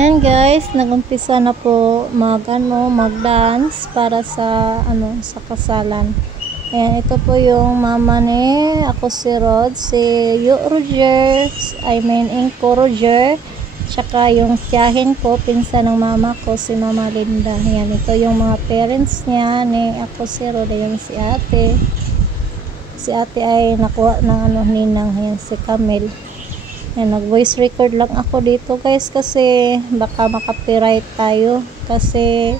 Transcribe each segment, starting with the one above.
Yan guys, nagumpisa na po mag-dance para sa sa kasalan. Ayan, ito po yung mama ni ako si Rod, si Roger, Inko Roger, tsaka yung tiyahin ko, pinsan ng mama ko, si Mama Linda. Ayan, ito yung mga parents niya ni ako si Rod. Ayan si ate. Si ate ay nakuha ng ninang. Ayan si Camille. Ayan, nag-voice record lang ako dito guys kasi baka makapiright tayo kasi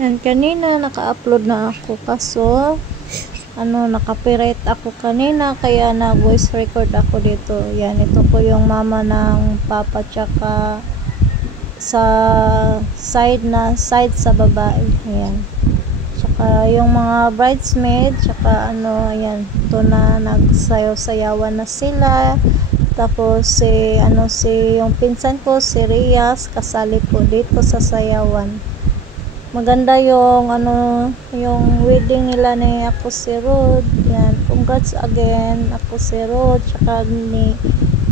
Ayan, kanina naka-upload na ako kaso nakapiright ako kanina kaya na-voice record ako dito. Ayan, ito po yung mama ng papa tsaka sa side sa babae. Ayan. Tsaka yung mga bridesmaid, tsaka ayan, ito na nagsayaw-sayawan na sila. Tapos si yung pinsan ko, si Rias, kasali po dito sa sayawan. Maganda yung yung wedding nila ni ako si Rod. Yan, congrats again ako si Rod, tsaka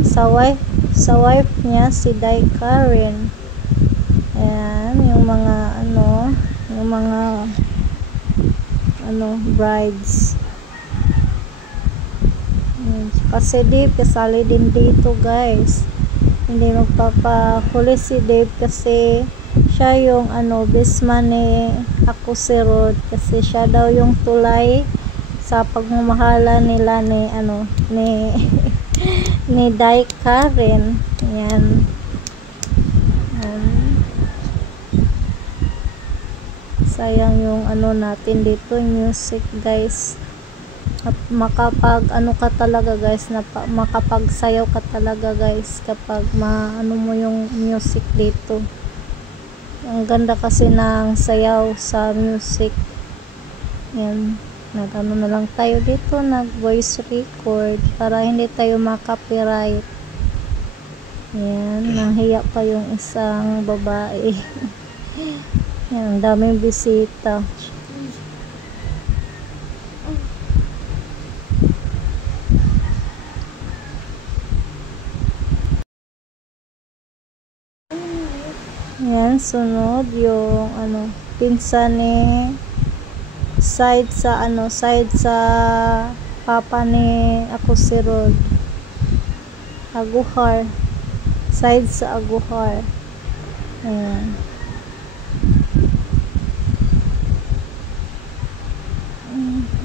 sa wife niya si Day Karen. Ayan, yung mga brides. Kasi Dave kasali din dito guys. Hindi magpapahuli si Dave kasi siya yung best man ni ako si Rod, kasi siya daw yung tulay sa pagmamahala nila ni Day Karen. Ayan. Sayang yung natin dito music guys. Makapag ka talaga guys, makapagsayaw ka talaga guys kapag mo yung music dito. Ang ganda kasi ng sayaw sa music. Yan, na lang tayo dito, nag voice record para hindi tayo makapiright. Yan, nahiya pa yung isang babae. Yan, daming bisita. Yan, sunod yung pinsan ni side sa papa ni ako si Rod. Aguhar. Side sa Aguhar. Ayan.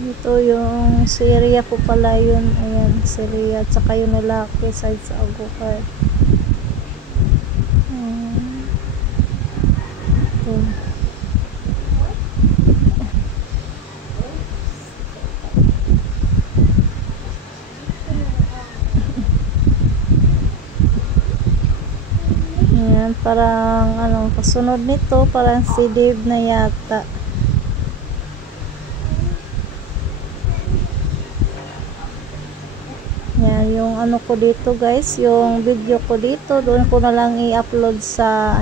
Ito yung Syria po pala yun. Ayan, Syria. Tsaka yung lalaki side sa Aguhar. Ayan, parang kasunod nito parang si Dave na yata. Yan, yung ko dito guys, yung video ko dito, doon ko na lang i-upload sa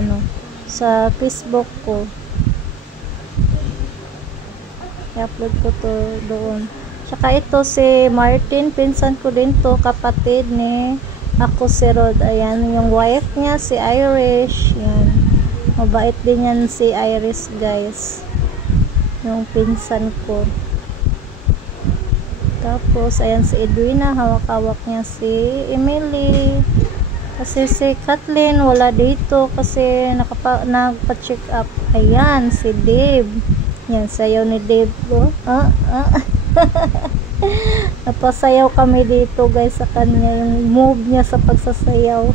sa Facebook ko. I-upload ko to doon. Tsaka ito si Martin, pinsan ko din to, kapatid ni ako si Rod. Ayan, yung wife niya si Irish. Yan. Mabait din yan si Iris guys. Yung pinsan ko. Tapos, ayan si Edwina, hawak-hawak niya si Emily. Kasi si Kathleen wala dito kasi nagpa-check up. Ayan, si Dave. Yan, sayaw ni Dave ko. Napasayaw kami dito guys sa kanya. Yung move niya sa pagsasayaw.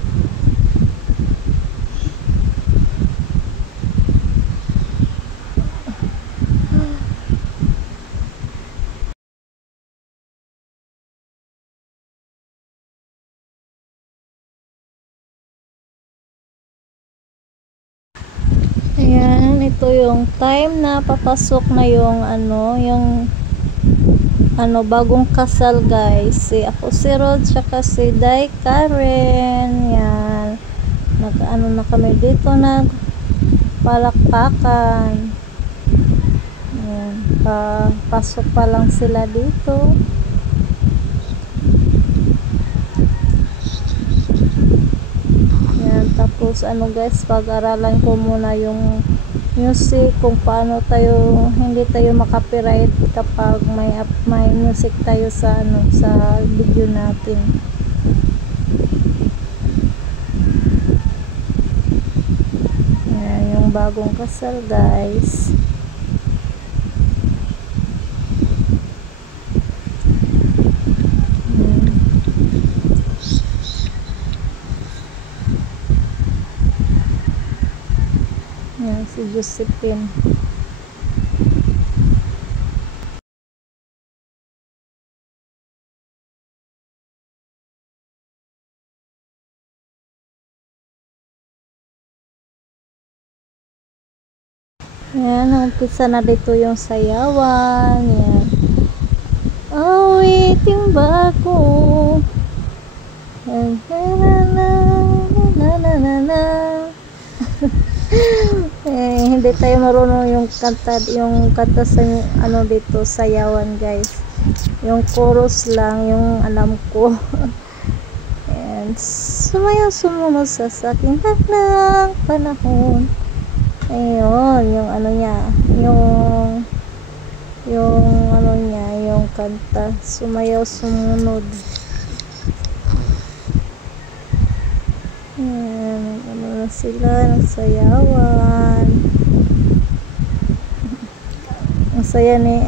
Ayan, ito yung time na papasok na yung bagong kasal guys. Si ako si Rod tsaka si Day Karen. Yan. Na kami dito, nagpalakpakan. Ayan, pasok pa lang sila dito. Tapos ano guys, pag-aralan ko muna yung music, kung paano tayo hindi tayo makapiright kapag may music tayo sa sa video natin. Yan yung bagong kasal guys. Yan si Josephine. Yan, umpisa na dito yung sayawan. Yan. Oh, waiting ba ako? Na na na na na na na. Hindi tayo marunong yung kanta sa dito sayawan guys. Yung chorus lang yung alam ko. And sumayaw sumunod sa aking ng panahon. Ayun, yung niya, yung kanta, sumayaw sumunod. Ayan, na sila, nagsayawan. Ang saya ni,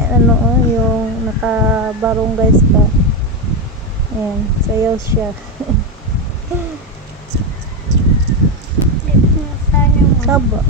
yung nakabarong guys pa. Ayan, sayaw siya. Kaba.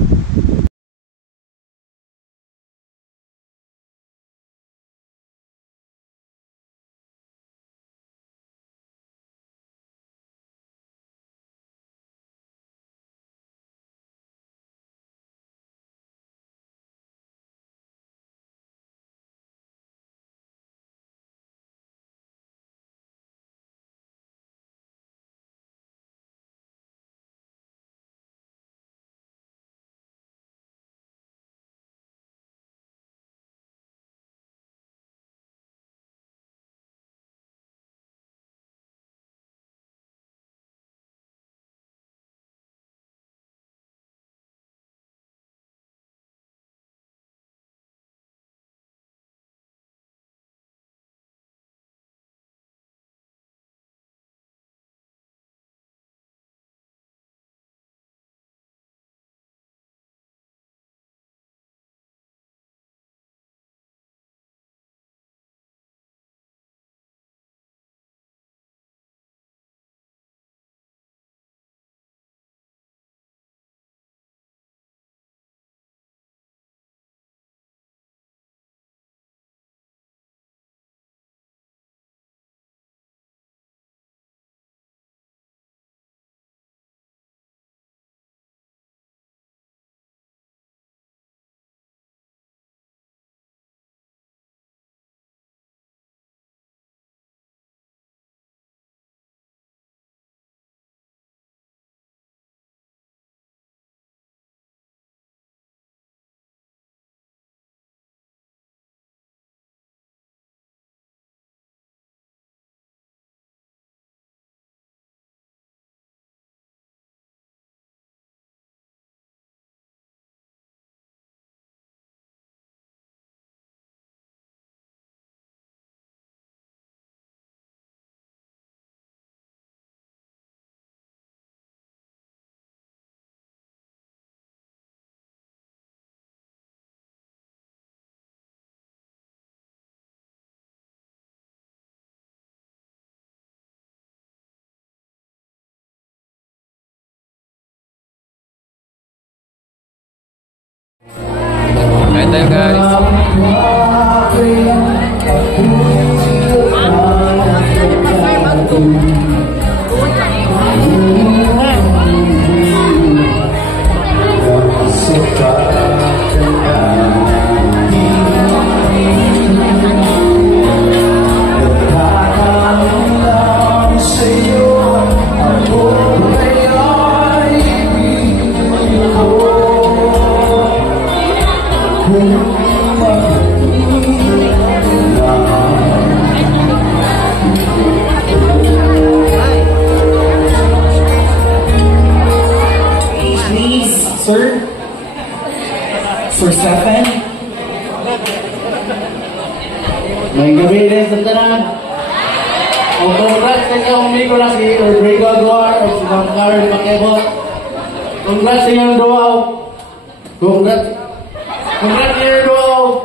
Kain tayo guys. for Stefan. May gabi din sa tanan. O congrats sa iyong amigo na si Rodrigo Aguar o si Ma'am Karen Makebot. Congrats sa iyong duwa. Congrats sa iyong duwa.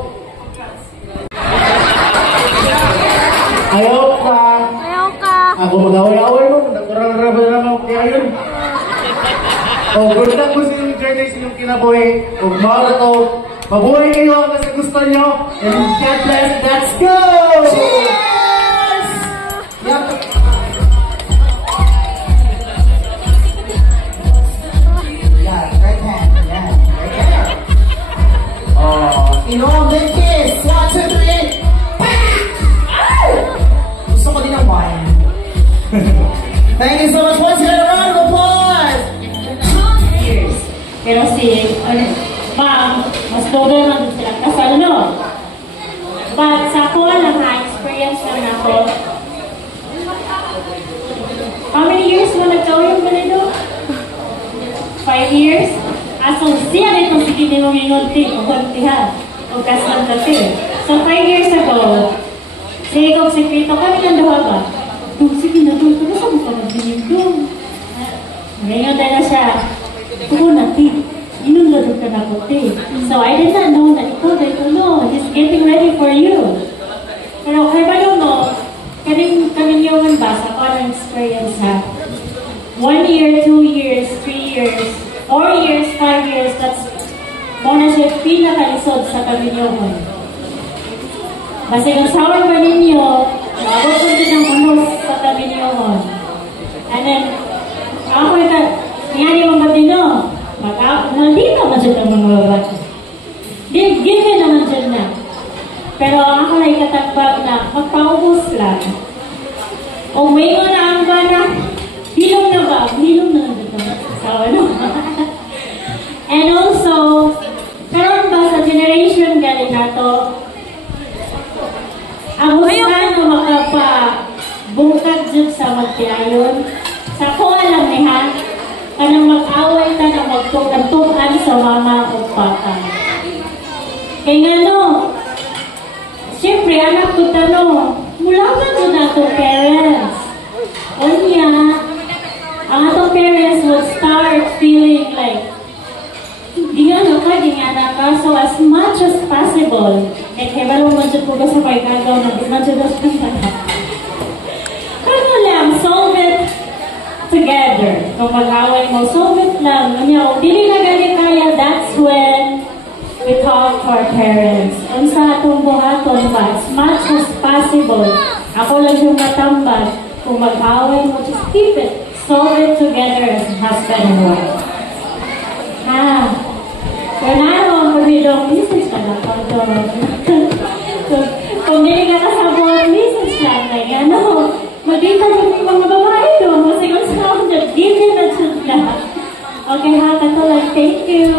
Ayaw ka. Ako mag-away-away mo. Nagkarang-raba naman ako kaya yun. O good luck po sa inyong journey sa inyong kinabuhi. O mahal to. Mabuhay kayo kasi gusto nyo. And God bless. Let's go! Cheers! Yep. Yeah, right hand. Yeah, right there. Oh, Inom, big kiss. 1, 2, 3. Gusto ko din ang wine. Thank you so much. Once again, a round of applause. Years. Pero si ma'am, mas todo lang sila kasal, no? But sa ako lang ha, experience lang ako. How many years mo nagkawin mo nito? 5 years? So siya rin itong sige ni mong ingunti, kuntihan. O kasal dati. So 5 years ago, sige kong sekreto, kami ng dawa ba? Sige na doon, pero saan mo ka mag-dinig doon? Ngayon tayo na siya, oo natin, inunod ka na puti. So I did not know that ito, no, he's getting ready for you. Pero kaya ba yun, no, kaming yung basa ko ng experience ha. 1 year, 2 years, 3 years, 4 years, 5 years, that's muna siya pinakalisod sa kaminyong. Basta yung sour ba ninyo, abot ko din ang unos sa kaminyong. And then, ako ito, nga ni mga batino, nandito man dyan ang mga babato. Given naman dyan na. Pero ako na ikatagbag na magpaubos lang. O may nga na ang bana, hilong na ba? Hilong na dito. So, ano? And also, karoon ba sa generation galing na to, ang husgan na makapabungkag dyan sa magtiayon, sa ko alam ni ha, kanang mag-away ta na magtukan sa mama o papa. Kaya nga no, siyempre anak ko tanong, mula ka dyan na itong parents. O niya, ang atong parents would start feeling like, di nga ka, so as much as possible, kaya balong mo dyan po ba sa pagkagaw na dinadyadas ka na. Kano lang, solve it together. Kung mag-away mo, solve it lang. Dili na gani kaya, that's when we talk to our parents. Kung sa atong buhaton ba, as much as possible, ako lang yung matambag, kung mag-away mo, just keep it. Solve it together as husband and wife. Ha? Kung naroon, pag-idong message ka lang. Kung hindi ka kasabot, message lang. Kaya ano, magdita yung mga babae doon. Kasi kung saan, give it a chance na. Okay ha, katulad. Thank you.